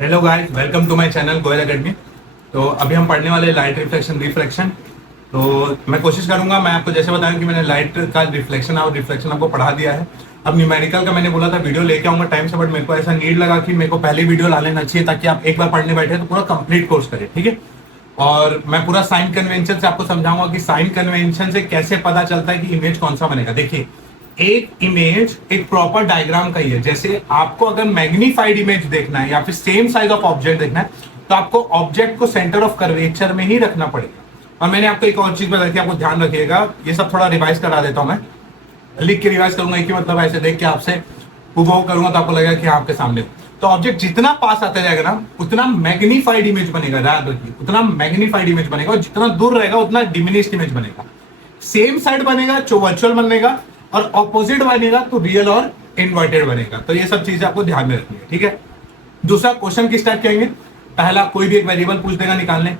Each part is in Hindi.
Hello guys, welcome to my channel Goyal academy. तो अभी हम पढ़ने वाले लाइट रिफ्लेक्शन रिफ्रैक्शन। तो मैं कोशिश करूंगा, मैं आपको जैसे बताया कि मैंने लाइट का रिफ्लेक्शन और रिफ्लेक्शन आपको पढ़ा दिया है। अब न्यूमेरिकल का मैंने बोला था वीडियो लेके आऊंगा टाइम से, बट मेरे को ऐसा नीड लगा कि मेरे को पहले वीडियो ला लेना चाहिए ताकि आप एक बार पढ़ने बैठे तो पूरा कंप्लीट कोर्स करें, ठीक है। और मैं पूरा साइन कन्वेंशन से आपको समझाऊंगा कि साइन कन्वेंशन से कैसे पता चलता है कि इमेज कौन सा बनेगा। देखिए, एक इमेज एक प्रॉपर डायग्राम का ही है। जैसे आपको अगर मैग्नीफाइड इमेज देखना है या फिर सेम साइज ऑफ ऑब्जेक्ट देखना है तो आपको ऑब्जेक्ट को सेंटर ऑफ कर्वेचर में ही रखना पड़ेगा। और मैंने आपको एक और चीज बताई थी, आपको ध्यान रखिएगा। ये सब थोड़ा रिवाइज करा देता हूं, मैं लिख के रिवाइज करूंगा कि मतलब ऐसे देख के आपसे हुबहू करूंगा तो आपको लगेगा कि आपके सामने। तो ऑब्जेक्ट जितना पास आता जाएगा ना उतना मैग्नीफाइड इमेज बनेगा, याद रखिए, उतना मैग्नीफाइड इमेज बनेगा। और जितना दूर रहेगा उतना डिमिनिश्ड इमेज बनेगा। सेम साइड बनेगा जो वर्चुअल बनेगा, और ऑपोजिट बनेगा तो रियल और इन्वर्टेड बनेगा। तो ये सब चीजें आपको ध्यान में रखनी है, ठीक है। दूसरा क्वेश्चन किस टाइप कहेंगे, पहला कोई भी एक वेरिएबल पूछ देगा निकालने।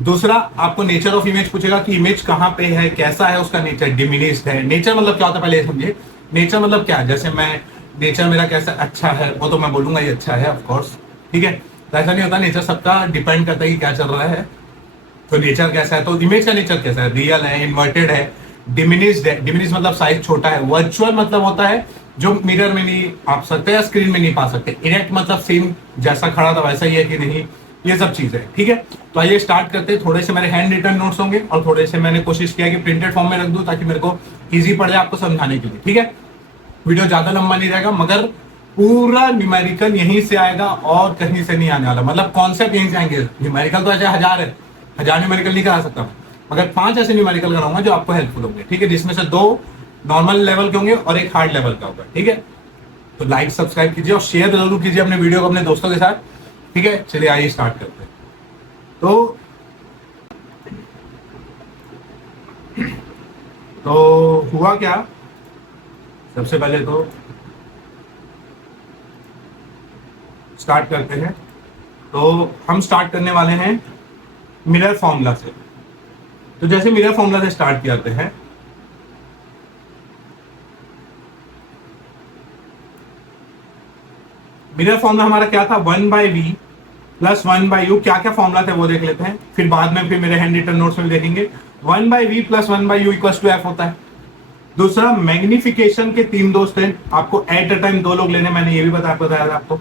दूसरा आपको नेचर ऑफ इमेज पूछेगा कि इमेज कहां पे है, कैसा है उसका नेचर, डिमिनिश्ड है। नेचर मतलब क्या होता है पहले समझिए। नेचर मतलब क्या है, जैसे मैं नेचर मेरा कैसा अच्छा है वो तो मैं बोलूंगा ये अच्छा है, ऑफ कोर्स, ठीक है। तो ऐसा नहीं होता, नेचर सबका डिपेंड करता है कि क्या चल रहा है। तो नेचर कैसा है, तो इमेज का नेचर कैसा है, रियल है, इन्वर्टेड है, डिमिनिश्ड है। डिमिनिश मतलब साइज छोटा है। वर्चुअल मतलब होता है जो मिरर में नहीं आप सकते या स्क्रीन में नहीं पा सकते। इरेक्ट मतलब सेम जैसा खड़ा था वैसा ही है कि नहीं, ये सब चीजें, ठीक है। तो आइए स्टार्ट करते हैं। थोड़े से मेरे हैंड रिटन नोट्स होंगे और थोड़े से मैंने कोशिश किया कि प्रिंटेड फॉर्म में रख दूं ताकि मेरे को इजी पड़ जाए आपको समझाने के लिए, ठीक है। वीडियो ज्यादा लंबा नहीं रहेगा, मगर पूरा न्यूमेरिकल यहीं से आएगा और कहीं से नहीं आने वाला। मतलब कॉन्सेप्ट यहीं से आएंगे। न्यूमेरिकल तो ऐसे हजार है, हजार न्यूमेरिकल नहीं करा सकता, मगर 5 ऐसे न्यूमेरिकल कराऊंगा जो आपको हेल्पफुल होंगे, ठीक है। जिसमें से 2 नॉर्मल लेवल के होंगे और एक हार्ड लेवल का होगा, ठीक है। तो लाइक सब्सक्राइब कीजिए और शेयर जरूर कीजिए अपने वीडियो को अपने दोस्तों के साथ, ठीक है। चलिए आइए स्टार्ट करते हैं। तो हुआ क्या, सबसे पहले तो स्टार्ट करते हैं। तो हम स्टार्ट करने वाले हैं मिरर फॉर्मूला से। तो जैसे मिरर फॉर्मूला से स्टार्ट करते हैं, मिरर फॉर्मूला हमारा क्या था, 1/v प्लस 1/u। क्या क्या फॉर्मूला थे वो देख लेते हैं, फिर बाद में फिर मेरे हैंड रिटन नोट्स में देखेंगे। 1/v plus 1/u equals to f होता है। दूसरा, मैग्निफिकेशन के 3 दोस्त हैं, आपको एट अ टाइम 2 लोग लेने, मैंने ये भी बताया था आपको।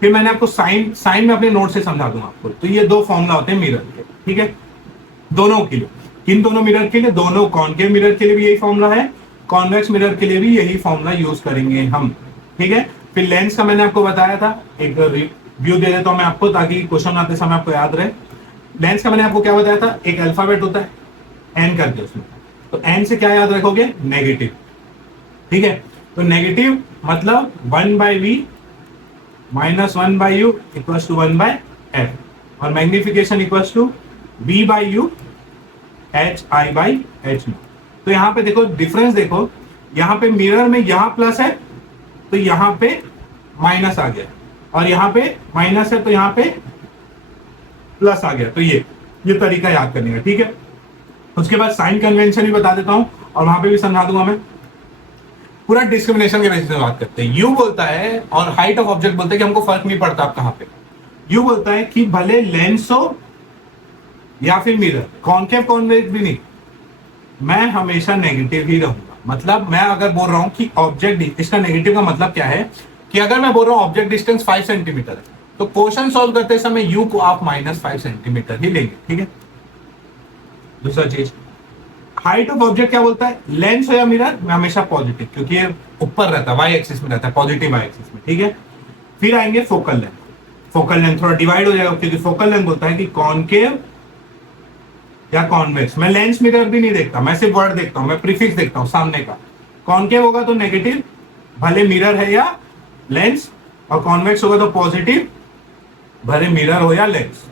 फिर मैंने आपको साइन में अपने नोट से समझा दूंगा आपको। तो ये 2 फॉर्मूला होते हैं मिरर के, ठीक है, दोनों के लिए। किन दोनों मिरर के लिए, दोनों कॉनकेव मिरर के लिए भी यही फॉर्मूला है, कॉन्वेक्स मिरर के लिए भी यही फॉर्मूला यूज करेंगे हम, ठीक है। फिर लेंस का मैंने आपको बताया था, एक रिव्यू दे देता हूं मैं आपको ताकि क्वेश्चन आते समय आपको याद रहे। लेंस का मैंने आपको क्या बताया था, एक अल्फाबेट होता है एन करके उसमें, तो एन से क्या याद रखोगे, नेगेटिव, ठीक है। तो नेगेटिव मतलब 1/v minus 1/u equals to 1/f, और magnification equals to v/u hi/h। तो यहां पे देखो डिफरेंस, देखो यहां पे मिरर में यहां प्लस है तो यहां पे माइनस आ गया, और यहां पे माइनस है तो यहां पे प्लस आ गया। तो ये तरीका याद करने का, ठीक है। उसके बाद साइन कन्वेंशन भी बता देता हूं और वहां पे भी समझा दूंगा मैं। पूरा डिस्क्रिमिनेशन के बेसिस पे बात करते हैं। यू बोलता है और हाइट ऑफ ऑब्जेक्ट बोलते हैं कि हमको फर्क नहीं पड़ता आप कहां पे। यू बोलता है कि भले लेंस हो या फिर मिरर, कॉनकेव कॉन्वेक्स भी नहीं, मैं हमेशा नेगेटिव ही रहूंगा। मतलब मैं अगर बोल रहा हूं कि ऑब्जेक्ट, इसका नेगेटिव का मतलब क्या है कि अगर मैं बोल रहा हूं ऑब्जेक्ट डिस्टेंस 5 सेंटीमीटर है तो क्वेश्चन सॉल्व करते समय यू को आप -5 सेंटीमीटर ही लेंगे, ठीक है। दूसरा चीज, हाइट ऑफ ऑब्जेक्ट क्या बोलता है, लेंस हो या मिरर, मैं हमेशा पॉजिटिव, क्योंकि ये ऊपर रहता है, वाई एक्सिस में रहता है, पॉजिटिव वाई एक्सिस में, ठीक है। फिर आएंगे फोकल लेंथ। फोकल लेंथ थोड़ा डिवाइड हो जाएगा क्योंकि फोकल लेंथ बोलता है कि कॉनकेव या कॉन्वेक्स। मैं लेंस मिरर भी नहीं देखता, मैं सिर्फ वर्ड देखता हूं, मैं प्रीफिक्स देखता हूं सामने का। कॉनकेव होगा तो नेगेटिव, भले मिरर है या लेंस, और कॉन्वेक्स होगा तो पॉजिटिव, भले मिरर हो या लेंस।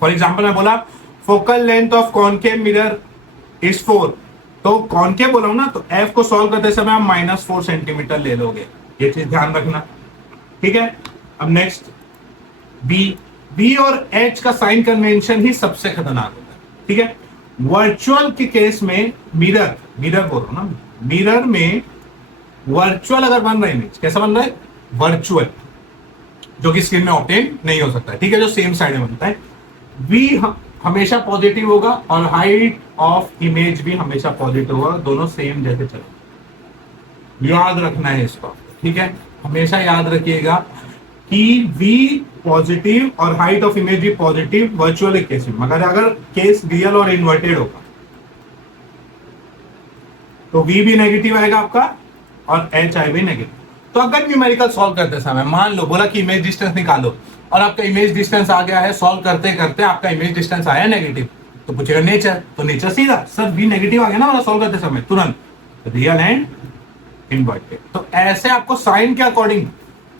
फॉर एग्जांपल मैं बोला focal length of concave mirror is 4, तो कॉनकेव बोला हूं ना, तो एफ को सॉल्व करते समय आप -4 सेंटीमीटर ले लोगे, ये चीज ध्यान रखना, ठीक है। अब नेक्स्ट बी और एच का साइन कन्वेंशन ही सबसे खतरनाक होता है, ठीक है। वर्चुअल के केस में मिरर बोल रहा हूं ना, मिरर में वर्चुअल अगर बन रहा है इमेज, कैसा बन रहा है, वर्चुअल, जो कि स्क्रीन में ऑब्टेन नहीं हो सकता है, ठीक है, जो सेम साइड में बनता है। वी हमेशा पॉजिटिव होगा और हाइट ऑफ इमेज भी हमेशा पॉजिटिव होगा, दोनों सेम जैसे चलेंगे। याद रखना है इसको, ठीक है, हमेशा याद रखिएगा कि वी पॉजिटिव और हाइट ऑफ इमेज भी पॉजिटिव वर्चुअल केस में, मगर अगर केस रियल और इन्वर्टेड होगा तो वी भी नेगेटिव आएगा आपका और एच आई भी नेगेटिव। तो अगर न्यूमेरिकल सॉल्व करते समय मान लो बोला कि इमेज डिस्टेंस निकालो और आपका इमेज डिस्टेंस आ गया है, सॉल्व करते करते आपका इमेज डिस्टेंस आया नेगेटिव, तो पूछेगा नेचर, तो नेचर सीधा सर वी नेगेटिव आ गया ना वाला सॉल्व करते समय तुरंत, रियल एंड इन्वर्टेड। तो ऐसे आपको साइन के अकॉर्डिंग,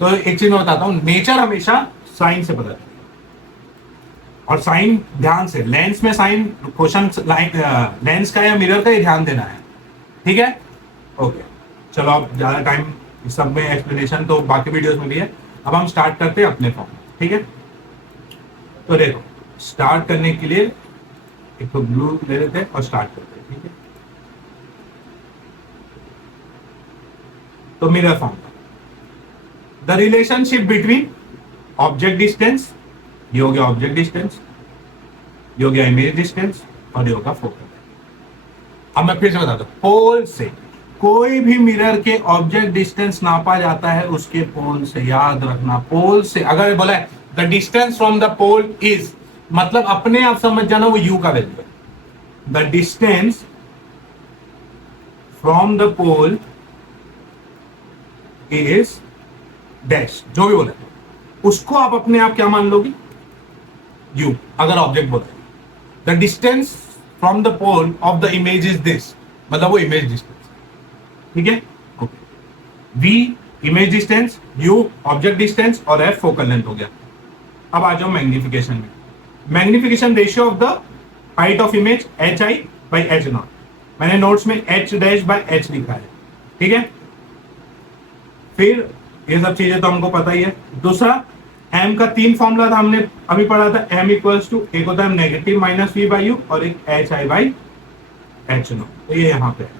तो एक चीज मैं बताता हूं, नेचर हमेशा साइन से बदलता है और साइन ध्यान से, लेंस में साइन क्वेश्चन लेंस का या मिरर का ही ध्यान देना है, ठीक है। ओके चलो, अब ज्यादा टाइम इस सब में एक्सप्लेनेशन तो बाकी वीडियोस में भी है। अब हम स्टार्ट करते हैं अपने फॉर्म, ठीक है। तो देखो स्टार्ट करने के लिए एक तो ब्लू ले लेते हैं और स्टार्ट करते हैं, ठीक है। तो mirror form, the relationship between object distance, ये हो गया ऑब्जेक्ट डिस्टेंस, ये हो गया इमेज डिस्टेंस और ये होगा फोकल। अब मैं फिर से बताता हूं, पोल से कोई भी मिरर के ऑब्जेक्ट डिस्टेंस नापा जाता है उसके पोल से, याद रखना। पोल से अगर बोला है the distance from the pole is, मतलब अपने आप समझ जाना वो यू का वैल्यू है। The distance from the pole is dash, जो भी बोले उसको आप अपने आप क्या मान लोगे, यू। अगर ऑब्जेक्ट बोले the distance from the pole of the image is this, मतलब वो इमेज डिस्टेंस, ठीक है। Okay, V image distance, U object distance और एफ फोकल लेंथ हो गया। अब आ जाओ मैग्निफिकेशन में, magnification ratio of the height of image H I by H naught, मैंने नोट्स में एच डैश बाई एच लिखा है, ठीक है। फिर ये सब चीजें तो हमको पता ही है। दूसरा एम का 3 फॉर्मूला था, हमने अभी पढ़ा था, एम इक्वल्स टू, एक होता है negative minus V by U और एक H I by H naught, तो ये यहाँ पे है,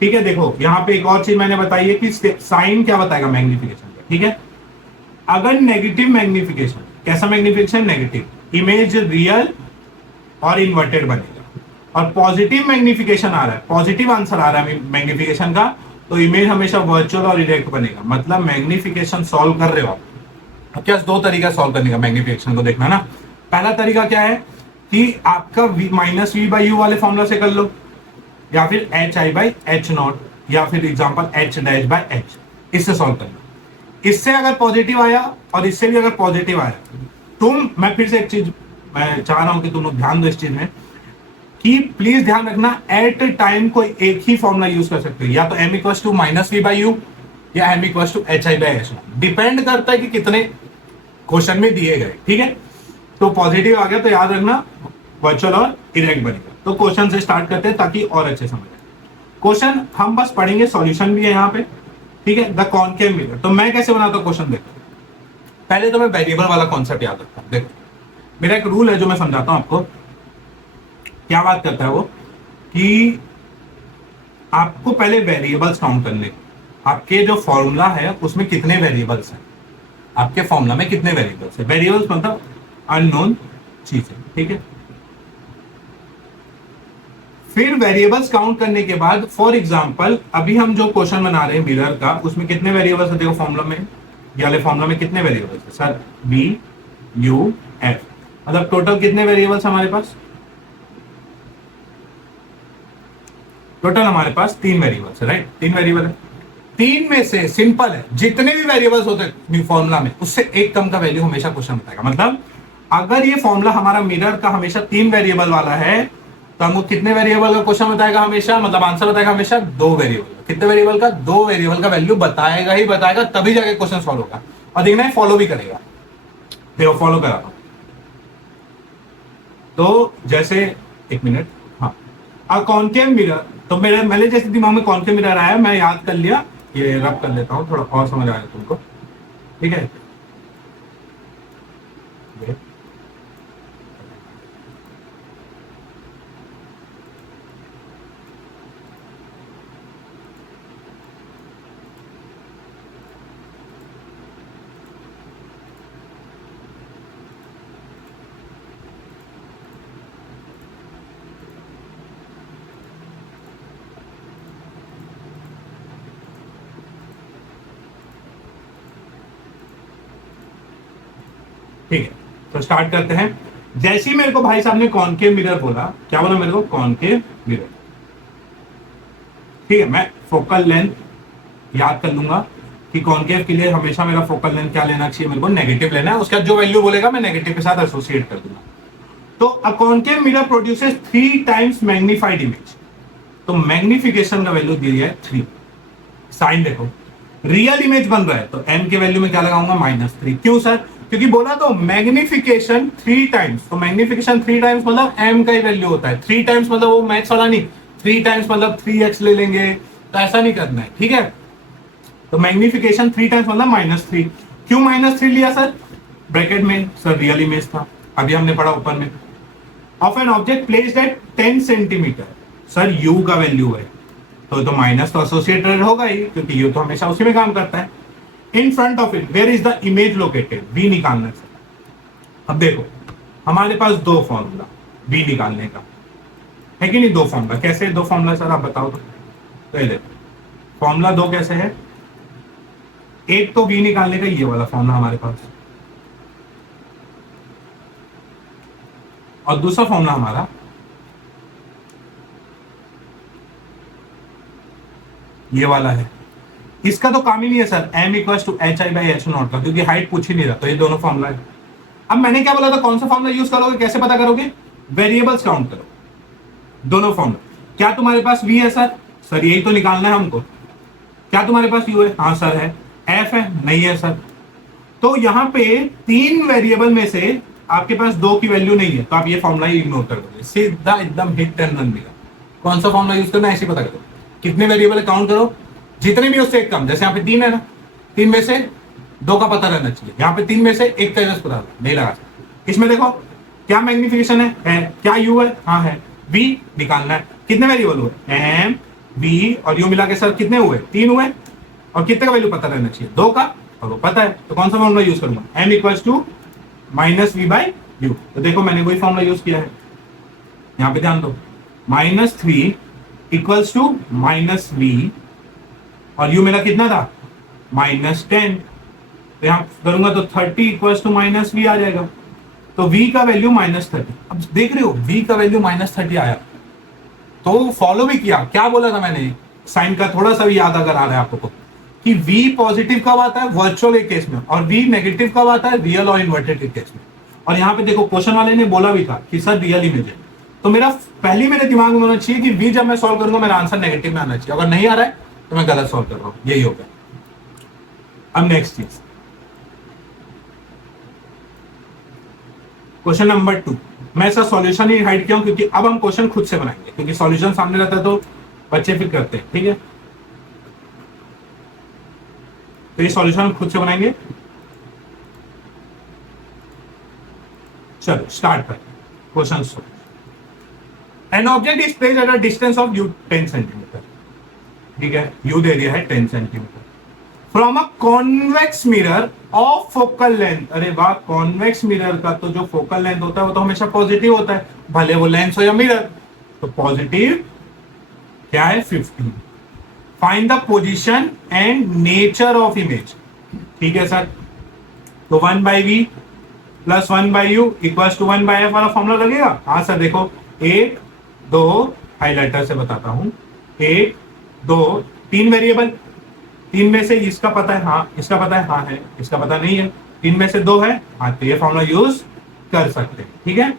ठीक है। देखो यहाँ पे एक और चीज मैंने बताई है कि साइन क्या बताएगा मैग्निफिकेशन का, ठीक है। अगर नेगेटिव मैग्निफिकेशन, कैसा मैग्निफिकेशन, नेगेटिव, इमेज रियल और इन्वर्टेड बनेगा। और पॉजिटिव मैग्निफिकेशन आ रहा है, पॉजिटिव आंसर आ रहा है मैग्निफिकेशन का, तो इमेज हमेशा वर्चुअल और इरेक्ट बनेगा। मतलब मैग्निफिकेशन सॉल्व कर रहे हो आप, क्या 2 तरीका सॉल्व करने का मैग्निफिकेशन को देखना ना। पहला तरीका क्या है कि आपका माइनस वी बाई यू वाले फॉर्मूला से कर लो, या फिर H I by H not, या फिर example H dash by H, इससे सॉल्व करना। इससे अगर पॉजिटिव आया और इससे भी अगर पॉजिटिव आया, मैं फिर से एक चीज मैं चाह रहा हूं कि तुम लोग ध्यान दो इस चीज में, कि प्लीज ध्यान रखना एट टाइम कोई एक ही फॉर्मूला यूज कर सकते हो, या तो M equals to minus V by U या M equals to H I by H not, depend करता है कि कितने क्वेश्चन में दिए गए, ठीक है। तो पॉजिटिव आ गया तो याद रखना वर्चुअल और इरेक्ट बनेगा। तो क्वेश्चन से स्टार्ट करते हैं ताकि और अच्छे समझ आए। क्वेश्चन हम बस पढ़ेंगे, सॉल्यूशन भी है यहाँ पे, ठीक है। द कॉनकेव मिरर, तो मैं कैसे बनाता हूँ क्वेश्चन, देखो पहले तो मैं वेरिएबल वाला कॉन्सेप्ट याद रखता हूँ। देखो मेरा एक रूल है जो मैं समझाता हूँ आपको, क्या बात करता है वो, कि आपको पहले वेरिएबल्स काउंट करने, आपके जो फॉर्मूला है उसमें कितने वेरिएबल्स हैं, आपके फॉर्मूला में कितने वेरिएबल्स है। वेरिएबल्स मतलब अननोन चीजें, ठीक है। फिर वेरिएबल्स काउंट करने के बाद, फॉर एग्जांपल अभी हम जो क्वेश्चन बना रहे हैं मिरर का, उसमें कितने वेरिएबल्स है, देखो फॉर्मूला में, ये वाले फॉर्मूला में कितने वेरिएबल्स है सर, बी यू एफ, मतलब टोटल कितने वेरिएबल्स हमारे पास, टोटल हमारे पास 3 वेरिएबल्स है, राइट। 3 वेरिएबल है, 3 में से सिंपल है, जितने भी वेरिएबल्स होते हैं फॉर्मूला में उससे एक कम का वैल्यू हमेशा क्वेश्चन बताएगा। मतलब अगर ये फॉर्मूला हमारा मिरर का हमेशा 3 वेरिएबल वाला है, तो हमको कितने वेरिएबल का क्वेश्चन बताएगा हमेशा, मतलब आंसर बताएगा हमेशा 2 वेरिएबल। कितने वेरिएबल का, 2 वेरिएबल का वैल्यू बताएगा ही बताएगा, तभी जाके क्वेश्चन सॉल्व होगा। और देखना है फॉलो भी करेगा, देखो फॉलो करा तो जैसे, एक मिनट, हाँ, अ कॉनकेव मिरर, तो मेरे जैसे दिमाग में कॉनकेव मिरर आया, मैं याद कर लिया, ये रब कर लेता हूं थोड़ा और समझ आएगा तुमको, ठीक है। ठीक है, तो स्टार्ट करते हैं। जैसे ही मेरे को भाई साहब ने कॉनकेव मिरर बोला, क्या बोला मेरे को? Concave mirror. ठीक है, मैं फोकल लेंथ याद कर लूंगा कि कॉनकेव के लिए हमेशा मेरा फोकल लेंथ क्या लेना चाहिए, मेरे को नेगेटिव लेना है। उसका जो वैल्यू बोलेगा मैं नेगेटिव के साथ एसोसिएट कर दूंगा। तो a concave mirror produces 3 times magnified image. तो मैग्निफिकेशन का वैल्यू दिया है 3। साइन देखो, रियल इमेज बन रहा है तो m के वैल्यू में क्या लगाऊंगा? -3। क्यों सर? क्योंकि बोला तो मैग्निफिकेशन 3 टाइम्स, तो मैग्निफिकेशन 3 टाइम्स मतलब m का ही वैल्यू होता है। 3 टाइम्स मतलब वो मैथ्स वाला नहीं, 3 टाइम्स मतलब 3x ले लेंगे, तो ऐसा नहीं करना है। ठीक है, तो मैग्निफिकेशन 3 टाइम्स मतलब -3। क्यों -3 लिया सर? ब्रैकेट में सर रियल इमेज था, अभी हमने पढ़ा ऊपर में। Of an object placed at 10 centimetre, sir u का वैल्यू है तो माइनस तो एसोसिएटेड होगा ही, क्योंकि u तो हमेशा उसी में काम करता है। In front of it where is the image located, v निकालना है। अब देखो हमारे पास दो फॉर्मूला v निकालने का है कि नहीं? दो फॉर्मूला। कैसे दो फॉर्मूला सर, आप बताओ तो। पहले फॉर्मूला दो कैसे है? एक तो v निकालने का ये वाला फॉर्मूला हमारे पास, और दूसरा फॉर्मूला हमारा ये वाला है। इसका तो काम ही नहीं है sir m equal to hi/h0 का, क्योंकि हाइट पूछ ही नहीं रहा, तो ये दोनों फॉर्मूला है। अब मैंने क्या बोला था, कौन सा फॉर्मूला यूज करोगे, कैसे पता करोगे? वेरिएबल्स काउंट करो, दोनों फॉर्मूला। क्या तुम्हारे पास v है सर? सर यही तो निकालना है हमको। क्या तुम्हारे पास u है? हाँ सर है। f है? नहीं है सर। तो यहाँ पे 3 वेरिएबल में से आपके पास 2 की वैल्यू नहीं है, तो आप ये फॉर्मूला ही इग्नोर कर दोगे, सीधा एकदम हिट एंड रन मिला। कौन सा फॉर्मूला यूज करना है ऐसे पता करो। कितने वेरिएबल काउंट करो, जितने भी उससे एक कम। जैसे यहाँ पे 3 है ना, 3 में से 2 का पता रहना चाहिए। यहाँ पे 3 में से 1 का पता नहीं लगा सकते। इसमें देखो क्या मैग्निफिकेशन है, क्या u है? हाँ है। v निकालना है। कितने वेरिएबल हुए? m v और u मिला के सर कितने हुए? 3 हुए। और कितने का वैल्यू पता रहना चाहिए? 2 का, और वो पता है। तो कौन सा फॉर्मूला यूज करूंगा? m equals to -v/u। तो देखो मैंने वही फॉर्मूला यूज किया है, यहाँ पे ध्यान दो। -3 इक्वल्स टू -v, और u मेरा कितना था? -10। तो यहां करूंगा तो 30 इक्वल्स टू -v आ जाएगा। तो v का वैल्यू -30। अब देख रहे हो v का वैल्यू -30 आया, तो फॉलो भी किया। क्या बोला था मैंने? साइन का थोड़ा सा भी याद अगर आ रहा है आपको कि v पॉजिटिव कब आता है? वर्चुअल के केस में, और v नेगेटिव कब आता है? रियल और इन्वर्टेड के केस में। और यहाँ पे देखो क्वेश्चन वाले ने बोला भी था कि सर रियल इमेज है, तो मेरा पहले मेरे दिमाग में होना चाहिए कि v जब मैं सॉल्व करूंगा मेरा आंसर नेगेटिव में आना चाहिए। अगर नहीं आ रहा है तो मैं गलत सॉल्व कर रहा हूं, यही होगा। अब नेक्स्ट चीज, क्वेश्चन नंबर 2। मैं इसका सॉल्यूशन ही हाइड किया हूं क्योंकि अब हम क्वेश्चन खुद से बनाएंगे, क्योंकि सॉल्यूशन सामने रहता है तो बच्चे फिर करते हैं। ठीक है, तो ये सॉल्यूशन हम खुद से बनाएंगे। चलो स्टार्ट करें question. An object is placed at a distance of u 10 centimetre. ठीक है, u दे दिया है 10 centimetre from a convex mirror of focal length. अरे वाह, कॉन्वेक्स मिरर का तो जो फोकल लेंथ होता है वो तो हमेशा पॉजिटिव होता है, भले वो लेंस हो या मिरर। तो पॉजिटिव क्या है? 15। Find the position and nature of image. ठीक है सर, तो 1/v plus 1/u equals to 1/f वाला फॉर्मूला लगेगा। हाँ सर, देखो 1 2 हाइलाइटर से बताता हूं, 1 2 3 वेरिएबल। 3 में से इसका पता है? हाँ। इसका पता है? हाँ है। इसका पता नहीं है। 3 में से 2 है? हाँ। तो ये फॉर्मूला यूज कर सकते हैं। ठीक है,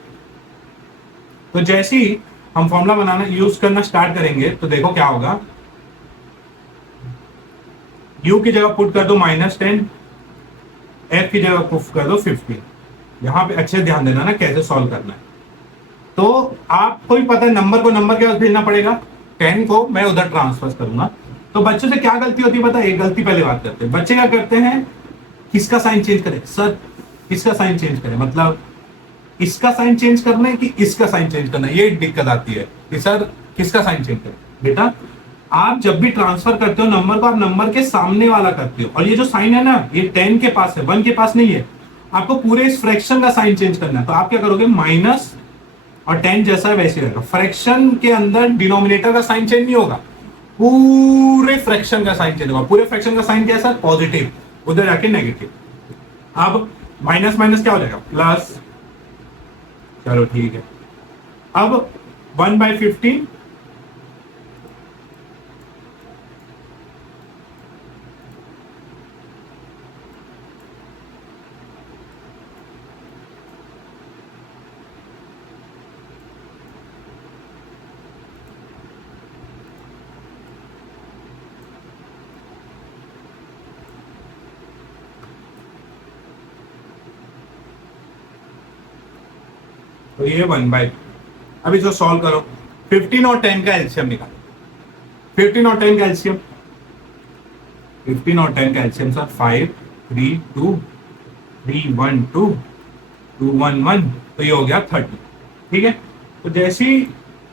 तो जैसे ही हम फॉर्मूला बनाना यूज करना स्टार्ट करेंगे तो देखो क्या होगा। u की जगह पुट कर दो -10, f की जगह पुट कर दो 15। यहां पे अच्छे ध्यान देना ना कैसे सॉल्व करना है। तो आपको ही पता है नंबर को नंबर के पास भेजना पड़ेगा, 10 को मैं उधर ट्रांसफर करूंगा। तो बच्चों से क्या गलती होती है पता है? एक गलती पहले बात करते हैं। बच्चे क्या करते हैं? किसका साइन चेंज करें सर? किसका साइन चेंज करें, मतलब इसका साइन चेंज करना है कि इसका साइन चेंज करना है? ये दिक्कत आती है कि सर किसका साइन चेंज करें। बेटा आप जब भी ट्रांसफर करते हो नंबर को, आप नंबर के सामने वाला करते हो, और ये जो साइन है ना ये 10 के पास है, 1 के पास नहीं है। आपको पूरे इस फ्रैक्शन का साइन चेंज करना है। तो आप क्या करोगे? माइनस और 10 जैसा है वैसे रहेगा। फ्रैक्शन के अंदर डिनोमिनेटर का साइन चेंज नहीं होगा, पूरे फ्रैक्शन का साइन चेंज होगा। पूरे फ्रैक्शन का साइन क्या है सर? पॉजिटिव, उधर जाके नेगेटिव। अब माइनस माइनस क्या हो जाएगा प्लस, चलो ठीक है। अब 1/15 तो ये 1/, अब इसको सॉल्व करो। 15 और 10 का एलसीएम निकालो। 15 और 10 का एलसीएम, 15 और 10 का एलसीएम सर 5 3 2 3 1 2 2 1 1, तो ये हो गया 30। ठीक है, तो जैसे ही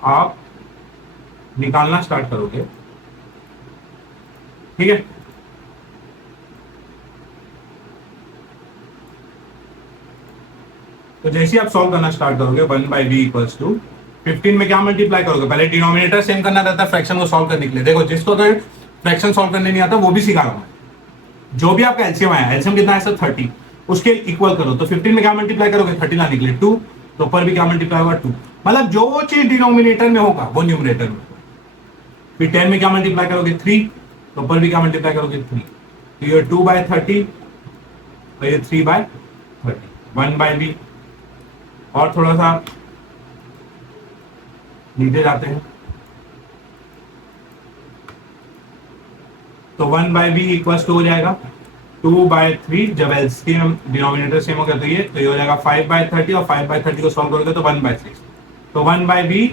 आप निकालना स्टार्ट करोगे, ठीक है, तो जैसे ही आप सॉल्व करना स्टार्ट करोगे 1/b इक्वल्स टू 15 में क्या मल्टीप्लाई करोगे, पहले डिनोमिनेटर सेम करना रहता है फ्रैक्शन को सॉल्व करने के लिए। देखो जिसको अगर फ्रैक्शन सॉल्व करने नहीं आता वो भी सिखा रहा हूं मैं। जो भी आपका एलसीएम आया, एलसीएम कितना है सर 30, उसके इक्वल करो। तो 15 में क्या मल्टीप्लाई करोगे 30 लाने के लिए 2, तो ऊपर भी क्या मल्टीप्लाई होगा 2, मतलब जो चीज डिनोमिनेटर में होगा वो न्यूमरेटर में होगा। फिर 10 में क्या मल्टीप्लाई करोगे 3, तो ऊपर भी क्या मल्टीप्लाई करोगे 3, तो ये 2/30 और ये 3/30, 1/b। और थोड़ा सा नीचे जाते हैं, तो 1/b इक्वल्स टू हो जाएगा 2/3, जब एलसीएम डिनोमिनेटर सेम हो गया तो ये हो जाएगा 5/30, और 5/30 को सॉल्व करोगे तो 1/6, तो 1/b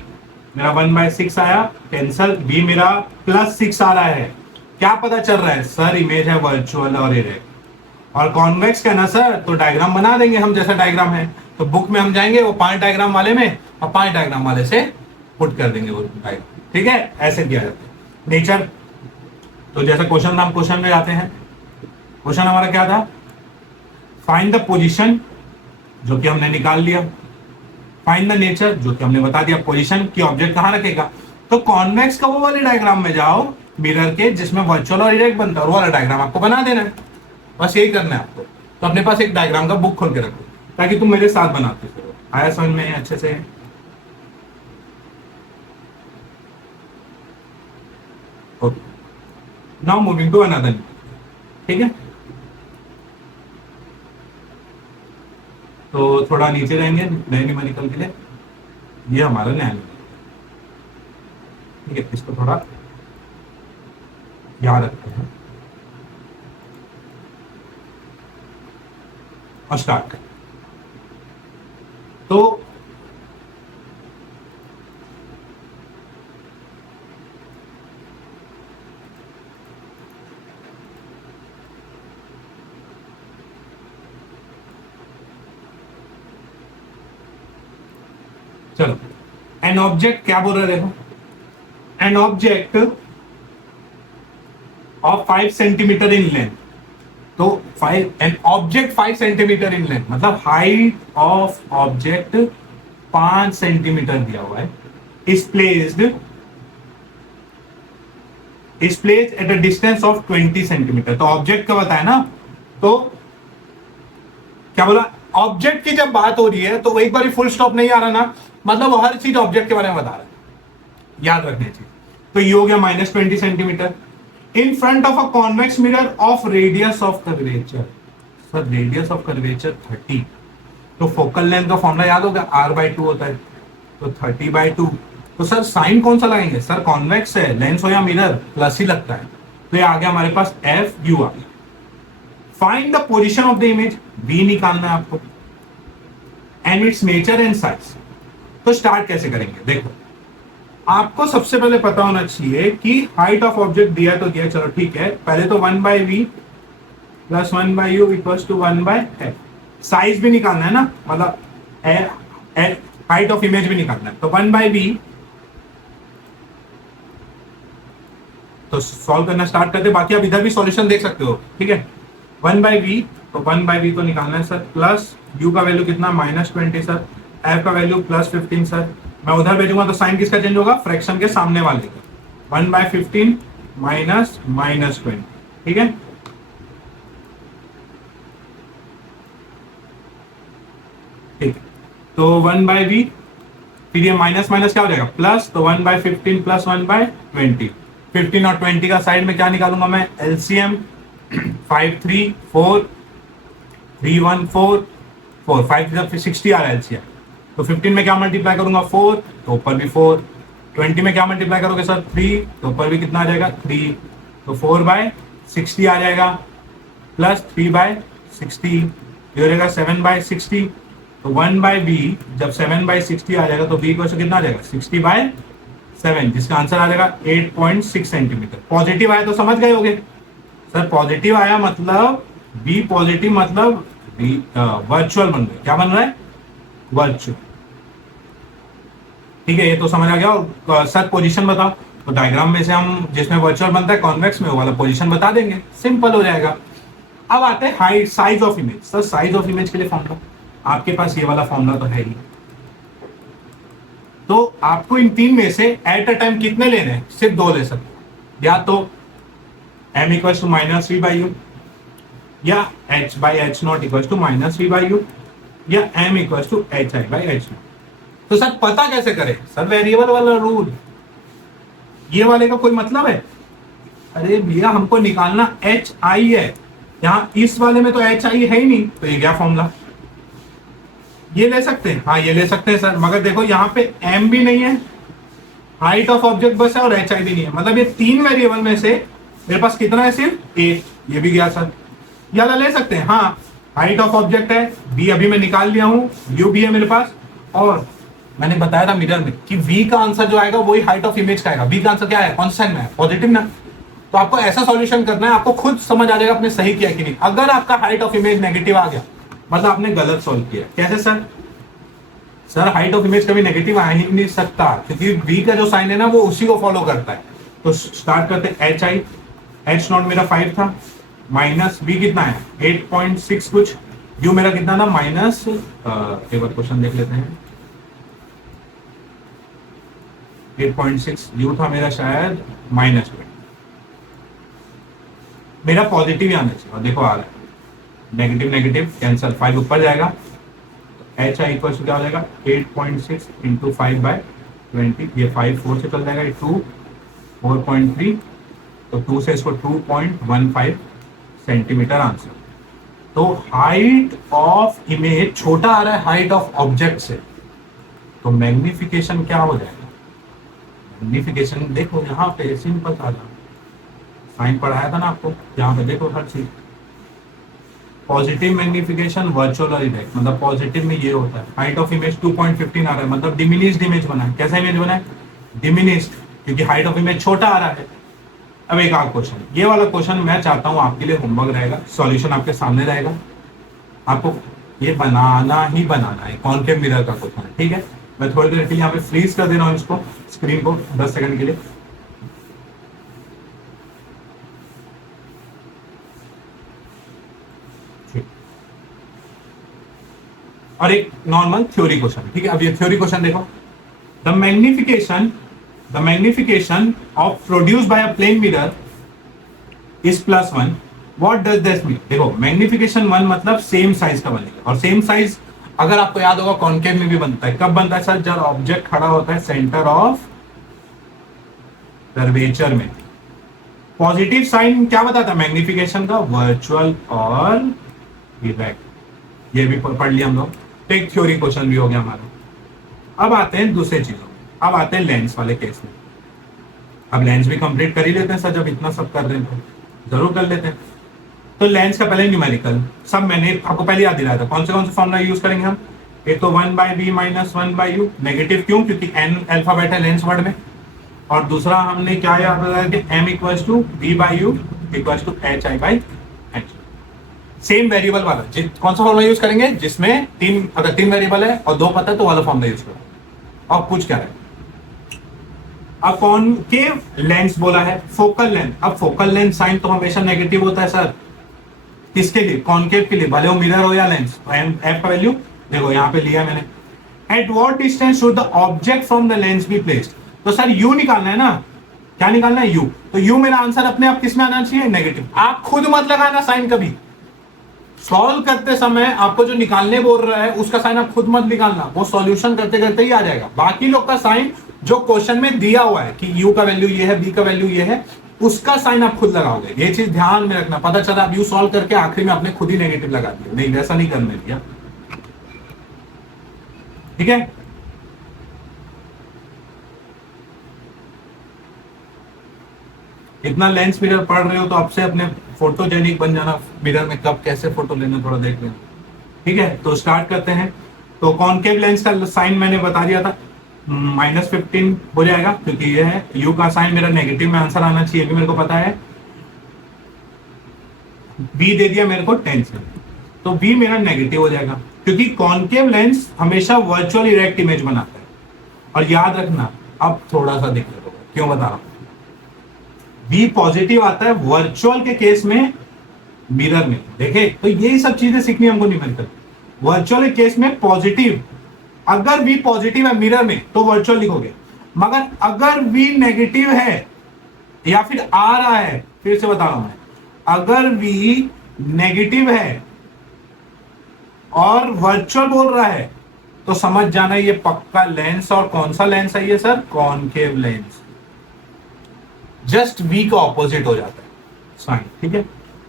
मेरा 1/6 आया, कैंसल, b मेरा +6 आ रहा है। क्या पता चल रहा है सर, इमेज है वर्चुअल और इरेक्ट और कॉन्वेक्स का ना सर, तो डायग्राम बना देंगे हम जैसा डायग्राम है। तो बुक में हम जाएंगे वो 5 डायग्राम वाले में और 5 डायग्राम वाले से पुट कर देंगे वो डायग्राम। ठीक है, ऐसे किया जाता है नेचर। तो जैसे क्वेश्चन हम क्वेश्चन में जाते हैं, क्वेश्चन हमारा क्या था, फाइंड द पोजीशन, जो कि हमने निकाल लिया। फाइंड द नेचर, जो कि हमने बता दिया पोजीशन की ऑब्जेक्ट कहां रखेगा। तो कॉन्वेक्स का वो वाले डायग्राम में जाओ मिरर के जिसमें वर्चुअल और इरेक्ट बनता है, वो वाला डायग्राम आपको बना देना है, बस यही करना है आपको। तो अपने पास एक डायग्राम का बुक खोल के रखो ताकि तुम मेरे साथ बनाते हो। आया समझ में अच्छे से? नाउ मूविंग टू अनदर, ठीक है, तो थोड़ा नीचे रहेंगे नए न्यूमेरिकल के लिए। ये हमारा नया, ठीक है, इसको थोड़ा याद रखते हैं और स्टार्ट करें। तो चलो, एन ऑब्जेक्ट क्या बोल रहे, देखो, an object of 5 centimetre in length. तो 5, an object 5 centimetre in length, मतलब हाइट ऑफ ऑब्जेक्ट 5 सेंटीमीटर दिया हुआ है, is placed at a distance of 20 centimetre. तो ऑब्जेक्ट का बताया ना, तो क्या बोला, ऑब्जेक्ट की जब बात हो रही है तो एक बार फुल स्टॉप नहीं आ रहा ना, मतलब वो हर चीज ऑब्जेक्ट के बारे में बता रहा है, याद रखनी चाहिए। तो ये हो गया -20 centimetre in front of a convex mirror of radius of curvature. Sir radius of curvature 30, तो फोकल लेंथ का फॉर्मूला याद होगा, r/2 होता है, तो 30/2। तो सर साइन कौन सा लगाएंगे, सर कॉन्वेक्स है, लेंस हो या मिरर प्लस ही लगता है, तो ये आ गया हमारे पास FU आ गया। Find the position of the image, B निकालना है आपको, and it's nature and size. तो स्टार्ट कैसे करेंगे, देखो, आपको सबसे पहले पता होना चाहिए कि हाइट ऑफ ऑब्जेक्ट दिया तो दिया, चलो ठीक है, पहले तो 1/v plus 1/u equals to 1/f। Size भी निकालना है ना, मतलब हाइट ऑफ इमेज भी निकालना है, तो 1/v, तो सॉल्व करना स्टार्ट करते, बाकी आप इधर भी सॉल्यूशन देख सकते हो, ठीक है। 1/v, तो 1/v को निकालना है सर, प्लस u का वैल्यू कितना -20 सर, f का वैल्यू +15 सर। मैं उधर भेजूंगा तो साइन किसका चेंज होगा, फ्रैक्शन के सामने वाले का, 1/15 -20, ठीक है। ठीक है, तो 1/v, फिर ये माइनस माइनस क्या हो जाएगा प्लस, तो 1/15 प्लस 1/20, 15 और 20 का साइड में क्या निकालूंगा मैं, एलसीएम 5 3 4 3 1 4 4 5 जब 60 आ रहा है एलसीएम, तो 15 में क्या मल्टीप्लाई करूंगा 4, तो ऊपर भी 4, 20 में क्या मल्टीप्लाई करोगे सर 3, तो ऊपर भी कितना आ जाएगा 3, तो 4/60 आ जाएगा प्लस 3/60, ये हो जाएगा 7/60, तो 1/b जब 7/60 आ जाएगा तो b को कितना आ जाएगा 60/7, जिसका आंसर आ जाएगा 8.6 सेंटीमीटर। पॉजिटिव आया तो समझ गए होगे सर, पॉजिटिव आया मतलब b पॉजिटिव मतलब b वर्चुअल बन गया, क्या बन रहा है वर्चुअल। ठीक है, ये तो समझ आ गया। और सर पोजीशन बताओ, तो डायग्राम में से हम जिसमें वर्चुअल बनता है कॉन्वेक्स में वो वाला पोजीशन बता देंगे, सिंपल हो जाएगा। अब आते हैं height size of image. Sir size of image के लिए फॉर्मूला आपके पास ये वाला फॉर्मूला तो है ही, तो आपको इन तीन में से एट अ टाइम कितने लेने हैं, सिर्फ दो ले सकते, या तो m equal to minus V by U, या h by H naught equal to minus V by U, या m equal to H I by H naught. तो सर पता कैसे करें, सर वेरिएबल वाला रूल, ये वाले का कोई मतलब है, अरे भैया हमको निकालना एच आई है, यहाँ इस वाले में तो एच आई है ही नहीं, तो ये क्या फॉर्मूला, ये ले सकते हैं, हाँ ये ले सकते हैं सर, मगर देखो यहाँ पे m भी नहीं है, हाइट ऑफ ऑब्जेक्ट बस है, और एच आई भी नहीं है, मतलब ये तीन वेरिएबल में से मेरे पास कितना है सिर्फ एक, ये भी गया सर, ये वाला ले सकते हैं। हाँ हाइट ऑफ ऑब्जेक्ट है, b अभी मैं निकाल लिया हूँ, u भी है मेरे पास, और मैंने बताया था मिरर में कि v का आंसर जो आएगा वही हाइट ऑफ इमेज का आएगा। v का आंसर क्या है, कौन सा साइन में है, पॉजिटिव ना, तो आपको ऐसा सॉल्यूशन करना है, आपको खुद समझ आ जाएगा आपने सही किया कि नहीं। अगर आपका हाइट ऑफ इमेज नेगेटिव आ गया मतलब आपने गलत सॉल्व किया। कैसे sir, sir height of image कभी नेगेटिव आ ही नहीं सकता, क्योंकि v का जो साइन है ना वो उसी को फॉलो करता है। तो स्टार्ट करते एच आई, एच नॉट मेरा 5 था, माइनस b कितना है 8.6 कुछ, u मेरा कितना था माइनस, एक बार क्वेश्चन देख लेते हैं, 8.6, u था मेरा शायद माइनस, मेरा पॉजिटिव ही आना चाहिए, और देखो आ रहा है नेगेटिव नेगेटिव कैंसल, 5 ऊपर जाएगा, एच आई इक्वल क्या हो जाएगा 8.6 इंटू 5/20, ये 5 4 से चल जाएगा, ये 2 4.3, तो 2 से इसको 2.15 सेंटीमीटर आंसर। तो हाइट ऑफ इमेज छोटा आ रहा है हाइट ऑफ ऑब्जेक्ट से, तो मैग्निफिकेशन क्या हो जाएगा, मैग्निफिकेशन देखो यहाँ पे सिंपल था, साइन पढ़ाया था ना आपको, यहाँ पे देखो हर चीज पॉजिटिव मैग्निफिकेशन वर्चुअल और इरेक्ट, मतलब पॉजिटिव में ये होता है हाइट ऑफ इमेज 2.15 आ रहा है, मतलब डिमिनिश्ड इमेज बना है। कैसा इमेज बना है, डिमिनिश्ड, क्योंकि हाइट ऑफ इमेज छोटा आ रहा है। अब एक और क्वेश्चन, ये वाला क्वेश्चन मैं चाहता हूं आपके लिए होमवर्क रहेगा, सॉल्यूशन आपके सामने रहेगा, आपको ये बनाना ही बनाना है, कॉनकेव मिरर का क्वेश्चन है, ठीक है। मैं थोड़ी देर के लिए यहाँ पे फ्रीज कर दे रहा हूँ इसको, स्क्रीन को 10 सेकंड के लिए। और एक नॉर्मल थ्योरी क्वेश्चन, ठीक है। अब ये थ्योरी क्वेश्चन देखो, the magnification of produced by a plane mirror is +1, what does this mean. देखो मैग्निफिकेशन 1 मतलब सेम साइज का बनेगा, और सेम साइज अगर आपको याद होगा कॉनकेव में भी बनता है। कब बनता है सर, जब ऑब्जेक्ट खड़ा होता है सेंटर ऑफ कर्वेचर में। पॉजिटिव साइन क्या बताता है मैग्निफिकेशन का, वर्चुअल और इरेक्ट, ये भी पढ़ लिया हम लोग। तो एक थ्योरी क्वेश्चन भी हो गया हमारा। अब आते हैं दूसरे चीजों, अब आते हैं लेंस वाले केस में। अब लेंस भी कंप्लीट कर ही लेते हैं सर, जब इतना सब कर रहे हैं तो जरूर कर लेते हैं। तो लेंस का पहले न्यूमेरिकल सब मैंने आपको पहले याद दिलाया था, कौन से फॉर्मूला यूज करेंगे हम। एक तो 1/b माइनस 1/u, नेगेटिव क्यों, क्योंकि n अल्फाबेट है लेंस वर्ड में। और दूसरा हमने क्या याद रखा कि m equals to b/u equals to h i by h। Same variable वाला कौन सा फॉर्मूला यूज करेंगे, जिसमें अगर तीन वेरिएबल है और दो पता है तो वाला फॉर्मूला यूज करो। अब पूछ क्या रहे, अब कॉनकेव लेंस बोला है, फोकल लेंथ। अब फोकल लेंथ साइन तो हमेशा नेगेटिव होता है सर, किसके लिए, कॉनकेव के लिए, भले वो मिरर हो या लेंस। एफ का वैल्यू देखो यहाँ पे लिया मैंने। At what distance should the object from the lens be placed. तो सर यू निकालना है ना, क्या निकालना है, यू। तो यू मेरा आंसर अपने आप किस में आना चाहिए, नेगेटिव। आप खुद मत लगाना साइन कभी, सॉल्व करते समय आपको जो निकालने बोल रहा है उसका साइन आप खुद मत निकालना, वो सॉल्यूशन करते करते ही आ जाएगा। बाकी लोग का साइन जो क्वेश्चन में दिया हुआ है कि u का वैल्यू ये है, b का वैल्यू ये है, उसका साइन आप खुद लगाओगे। ये चीज ध्यान में रखना। पता चला आप u सॉल्व करके आखिरी में आपने खुद ही नेगेटिव लगा दिया, नहीं वैसा नहीं करने दिया, ठीक है। इतना लेंस मिरर पढ़ रहे हो तो आपसे अपने फोटोजेनिक बन जाना, मिरर में कब कैसे फोटो लेना थोड़ा देख लेना, ठीक है। तो स्टार्ट करते हैं। तो कॉनकेव लेंस का साइन मैंने बता दिया था, -15 हो जाएगा क्योंकि ये है u का साइन मेरा नेगेटिव में आंसर आना चाहिए, भी मेरे को पता है। b दे दिया मेरे को 10 से, तो b मेरा नेगेटिव हो जाएगा क्योंकि कॉनकेव लेंस हमेशा वर्चुअल इरेक्ट इमेज बनाता है। और याद रखना, अब थोड़ा सा दिक्कत होगा, क्यों बता रहा हूं। b पॉजिटिव आता है वर्चुअल के केस में, मिरर में देखे तो यही सब चीजें सीखनी हमको न्यूमेरिकल। वर्चुअल के केस में पॉजिटिव, अगर v पॉजिटिव है मिरर में तो वर्चुअल लिखोगे, मगर अगर v नेगेटिव है या फिर आ रहा है, फिर से बता रहा हूं मैं, अगर v नेगेटिव है और वर्चुअल बोल रहा है तो समझ जाना ये पक्का लेंस। और कौन सा लेंस है ये sir? Concave lens. Just v का ऑपोजिट हो जाता है साइन, ठीक है।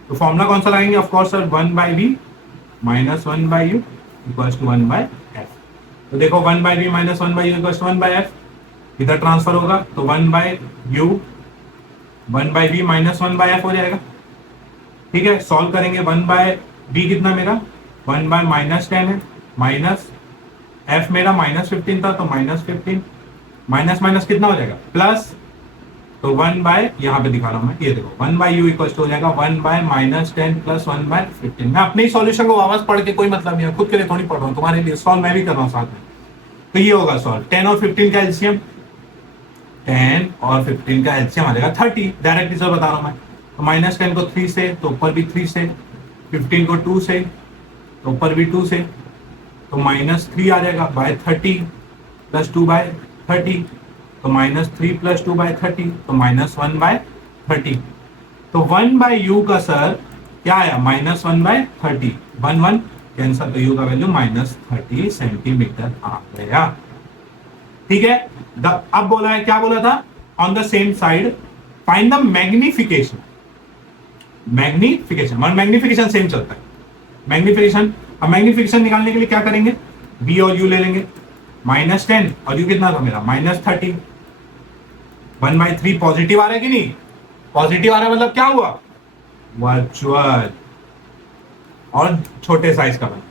तो फॉर्मूला कौन सा लगाएंगे? Of course sir 1/v - 1/u equals to 1/f। तो देखो 1/v - 1/u equals to 1/f, इधर ट्रांसफर होगा तो 1/u 1/v - 1/f हो जाएगा, ठीक है। सॉल्व करेंगे 1/v कितना मेरा 1/-10 है, माइनस f मेरा -15 था तो -15, माइनस माइनस कितना हो जाएगा प्लस, तो 1/, यहां पे दिखा रहा हूं मैं, ये देखो 1/u इक्वल टू हो जाएगा 1/-10 प्लस 1/15। मैं अपने ही सॉल्यूशन को वापस पढ़ के कोई मतलब नहीं है, खुद के लिए थोड़ी पढ़ रहा हूं, तुम्हारे लिए सॉल्व मैं भी कर रहा हूं साथ में। तो ये होगा सॉल्व, 10 और 15 का एलसीएम, 10 और 15 का एलसीएम आ जाएगा 30। डायरेक्ट रिजल्ट बता रहा हूं मैं। तो -10 को 3 से तो ऊपर भी 3 से, 15 को 2 से तो ऊपर भी 2 से, तो -3 आ जाएगा बाय 30 प्लस 2/30, तो -3 प्लस 2/30 तो -1/30। तो 1/u का सर क्या आया? -1/30, 1 कैंसर, तो u का वैल्यू -30 सेंटीमीटर आ गया, ठीक है। अब बोला है, क्या बोला था? On the same side find the magnification. Magnification और मैग्निफिकेशन सेम चलता है। मैग्निफिकेशन, अब मैग्निफिकेशन निकालने के लिए क्या करेंगे? b और u ले लेंगे, -10 और u कितना था मेरा -30, 1/3 पॉजिटिव आ रहा है कि नहीं? पॉजिटिव आ रहा है मतलब क्या हुआ? वर्चुअल और छोटे साइज का बना,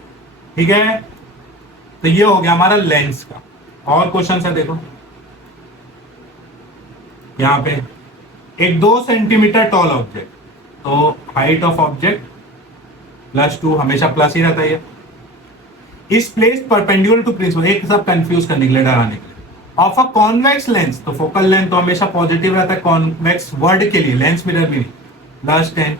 ठीक है। तो ये हो गया हमारा लेंस का। और क्वेश्चन है देखो, यहां पे एक 2 सेंटीमीटर टॉल ऑब्जेक्ट, तो हाइट ऑफ ऑब्जेक्ट +2, हमेशा प्लस ही रहता है। इस प्लेस परपेंडिकुलर टू प्रिंसिपल, एक सब कंफ्यूज करने के लिए, डराने के लिए। ऑफ अ कॉन्वेक्स लेंस, तो फोकल लेंथ तो हमेशा पॉजिटिव रहता है कॉन्वेक्स वर्ड के लिए, लेंस मिरर में +10।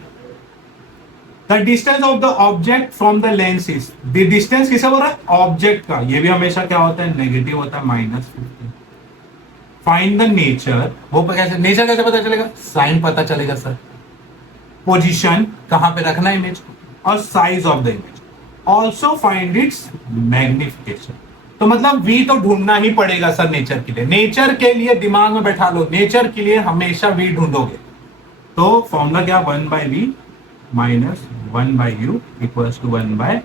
The distance of the object from the lens is, the distance किसे बोल रहा है? ऑब्जेक्ट का। ये भी हमेशा क्या होता है? नेगेटिव होता है, -15। फाइंड द नेचर, वो कैसे, नेचर कैसे पता चलेगा? साइन पता चलेगा सर। पोजीशन, कहां पे रखना है इमेज, और size of the image. Also find its magnification. तो मतलब v तो ढूंढना ही पड़ेगा सर नेचर के लिए। नेचर के लिए दिमाग में बैठा लो, नेचर के लिए हमेशा v ढूंढोगे। तो फॉर्मूला क्या? 1/v - 1/u इक्वल्स टू 1/,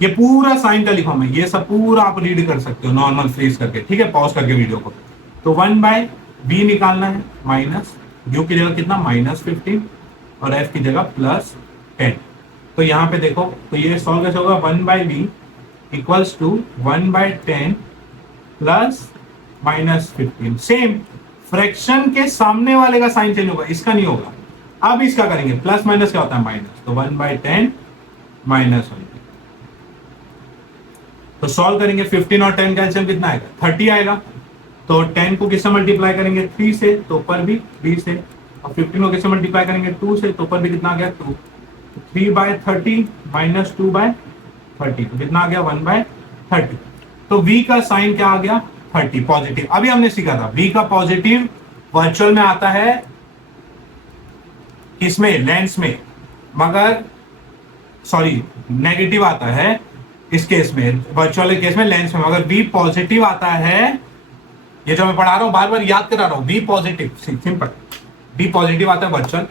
ये पूरा साइन का लिखा मैं, ये सब पूरा आप रीड कर सकते हो नॉर्मल फ्रीज करके, ठीक है, पॉज करके वीडियो को। तो 1/v निकालना है, माइनस u की जगह कितना -15 और f की जगह +10। तो यहां पे देखो, तो ये सॉल्व कैसे होगा? 1/v equals to 1/10 plus -15। Same fraction के सामने वाले का साइन चेंज होगा, इसका नहीं होगा। अब इसका करेंगे, प्लस माइनस क्या होता है? माइनस, तो 1/10 -1। तो सॉल्व करेंगे, 15 और 10 का एलसीएम कितना आएगा? 30 आएगा। तो 10 को किससे मल्टीप्लाई करेंगे? 3 से, तो ऊपर भी 3 से, और 15 को किससे मल्टीप्लाई करेंगे? 2 से, तो ऊपर भी कितना आ गया? 2। 3/30 - 2/30, तो कितना आ गया? 1/30। तो v का साइन क्या आ गया? 30 पॉजिटिव। अभी हमने सीखा था v का पॉजिटिव वर्चुअल में आता है, किसमें? लेंस में। मगर सॉरी नेगेटिव आता है इस केस में, वर्चुअल केस में लेंस में, मगर V पॉजिटिव आता है, ये जो मैं पढ़ा रहा हूं बार बार याद करा रहा हूं, V positive, simple, V positive आता है वर्चुअल,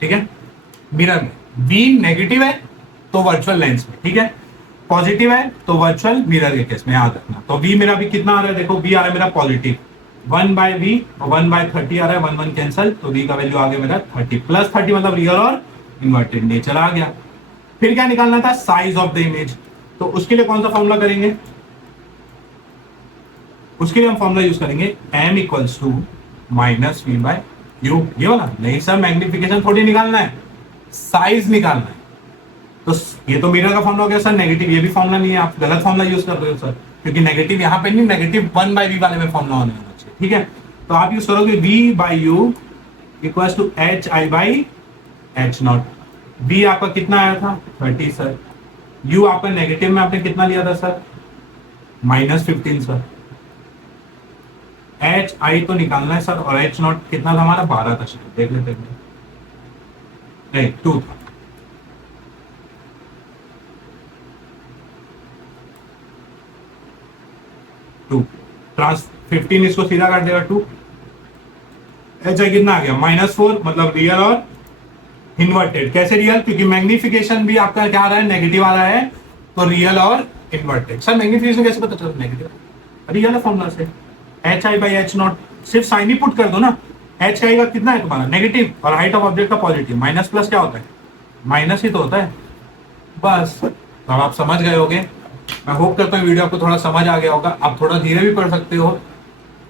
ठीक है, मिरर में। V नेगेटिव है तो वर्चुअल लेंस में, ठीक है, पॉजिटिव है तो वर्चुअल मिरर के केस में, याद रखना। तो V मेरा भी कितना आ रहा है, देखो V आ रहा है मेरा पॉजिटिव 1/V और 1/30 आ रहा है, 1 1 कैंसल, तो V का वैल्यू आ गया मेरा 30, प्लस 30 मतलब रियल और इन्वर्टेड नेचर आ गया। फिर क्या निकालना था, साइज ऑफ द इमेज। तो उसके लिए कौन सा फॉर्मूला करेंगे, उसके लिए हम फॉर्मूला यूज करेंगे m equals to minus V/U। ये वाला नहीं सर, मैग्निफिकेशन थोड़ी निकालना है, साइज निकालना है। तो ये तो मिरर का फॉर्मूला हो गया सर, नेगेटिव ये भी फॉर्मूला नहीं है, आप गलत फॉर्मूला यूज कर रहे हो सर, क्योंकि नेगेटिव यहाँ पे नहीं, नेगेटिव 1/V वाले में फॉर्मूला होना चाहिए, ठीक है। तो आप यूज करोगे V/U equals to HI/H0। V आपका कितना आया था 30 सर, U आपका नेगेटिव में आपने कितना लिया था सर, -15 सर, HI तो निकालना है सर, और H0 कितना था हमारा 12 था, देख लेते हैं, नहीं 2 था, ट्रांस 15 इसको सीधा काट देगा 2, HI कितना आ गया -4, मतलब रियल और इन्वर्टेड। कैसे रियल, क्योंकि मैग्निफिकेशन भी आपका क्या आ रहा है, नेगेटिव आ रहा है, तो रियल और इन्वर्टेड। सर मैग्निफिकेशन कैसे पता चला, नेगेटिव, रियल है फॉर्मूला से, HI/H0 सिर्फ साइन ही पुट कर दो ना, HI का कितना है तुम्हारा नेगेटिव और हाइट ऑफ ऑब्जेक्ट का पॉजिटिव, माइनस प्लस क्या होता है, माइनस ही तो होता है, बस। तो अब आप समझ गए होगे, मैं होप करता हूँ वीडियो आपको थोड़ा समझ आ गया होगा। आप थोड़ा धीरे भी पढ़ सकते हो,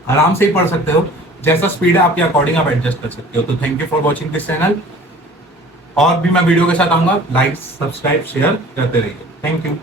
आराम से ही पढ़ सकते हो, जैसा स्पीड है आपके अकॉर्डिंग आप एडजस्ट कर सकते हो। तो thank you for watching this channel, और भी मैं वीडियो के साथ आऊंगा, लाइक सब्सक्राइब शेयर करते रहिए, थैंक यू।